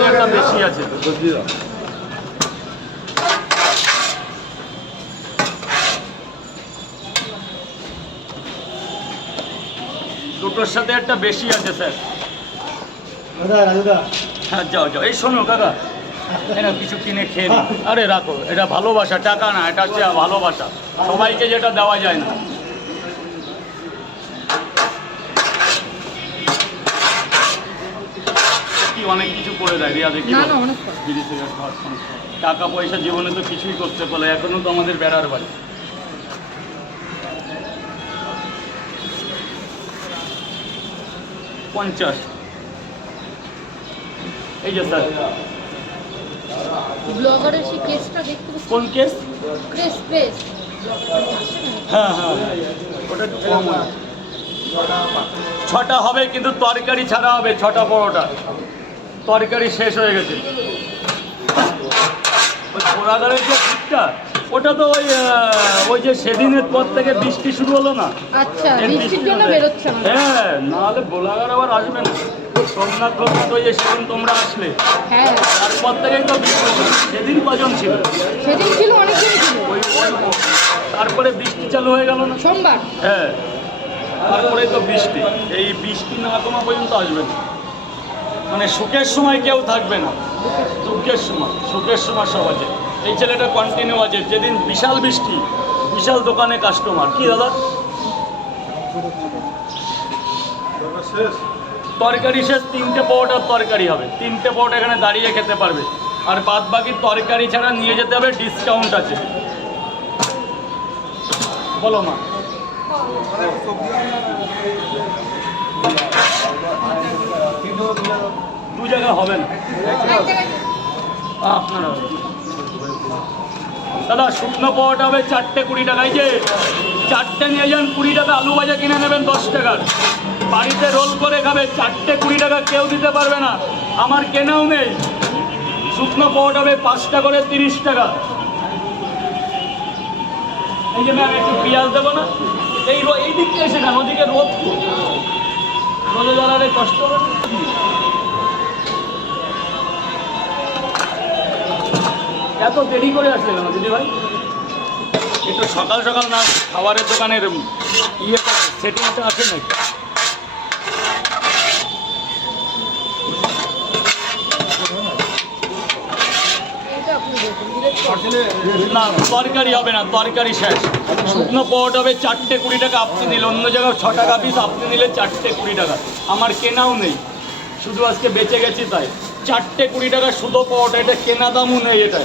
সাথে একটা বেশি আছে। দুটোর সাথে একটা বেশি আছে স্যার। হ্যাঁ যাও যাও। এই শোনো কাকা, এটা কিছু কিনে খেয়ে নি। আরে রাখো, এটা ভালোবাসা, টাকা না, এটা হচ্ছে ভালোবাসা। সবাইকে যেটা দেওয়া যায় না। কি অনেক কিছু করে দেয় রিয়া, দেখি টাকা পয়সা জীবনে তো কিছুই করতে পারে, এখনো তো আমাদের বেড়ার বাড়ি। পঞ্চাশ। এই যে স্যার, ব্লগারের সেই কেসটা দেখতে কোন কেস? ক্রেস হ্যাঁ হ্যাঁ, ওটা একটু কম হয়। 6টা হবে কিন্তু তরকারি ছাড়া হবে, 6টা পরোটা। তরকারি শেষ হয়ে গেছে। ওই পোড়াদারের যে ভিড়টা, ওটা তো ওই যে সেদিনের পর থেকে বৃষ্টি শুরু হলো না। আচ্ছা, বৃষ্টির জন্য বেরোচ্ছে না। হ্যাঁ, নাহলে ব্লগার আবার আসবে না। সোমনাথ তো যে সেদিন তোমরা আসলে, হ্যাঁ, তারপর থেকেই তো বৃষ্টি। সেদিন কজন ছিল? সেদিন ছিল, অনেকদিন ছিল। তারপরে বৃষ্টি চালু হয়ে গেল না সোমবার। হ্যাঁ, তারপরে তো বৃষ্টি। এই বৃষ্টি না কমা পর্যন্ত আসবে না। মানে সুখের সময় কেউ থাকবে না, দুঃখের সময়। সুখের সময় সব আছে। এই ছেলেটা কন্টিনিউ আছে। যেদিন বিশাল বৃষ্টি, বিশাল দোকানে কাস্টমার। কি দাদা? তরকারি শেষ, 3টে পরোটার তরকারি হবে। 3টে পরোটা এখানে দাঁড়িয়ে খেতে পারবে। আর বাদ বাকি তরকারি ছাড়া নিয়ে যেতে হবে, ডিসকাউন্ট আছে। বলো মা। দু জায়গা হবে না আপনার। দাদা শুকনো পরোটা হবে 4টে 20 টাকায়। যে 4টে নিয়ে যান 20 টাকা। আলু ভাজা কিনে নেবেন 10 টাকার। বাড়িতে রোল করে খাবে, 4টে 20 টাকা কেউ দিতে পারবে না। আমার কেনাও নেই। শুকনো পরোটা হবে 5টা করে 30 টাকা। এই যে ম্যাম একটু পেঁয়াজ দেবো না? এই দিকটা এসে কেন? ওদিকে রোদ, রোদে দাঁড়ালে কষ্ট হবে। এত দেরি করে আসলে কেন দিদি ভাই? একটু সকাল সকাল না খাবারের দোকানের ইয়েটা সেটিংটা আছে নাকি? না তরকারি হবে না, তরকারি শেষ। শুকনো পরোটা হবে 4টে 20 টাকা। আপনি নিলে অন্য জায়গায় 6 টাকা পিস, আপনি নিলে 4টে 20 টাকা। আমার কেনাও নেই, শুধু আজকে বেঁচে গেছি তাই। 4টে 20 টাকা শুধু পরোটা, এটা কেনা দামও নেই। এটা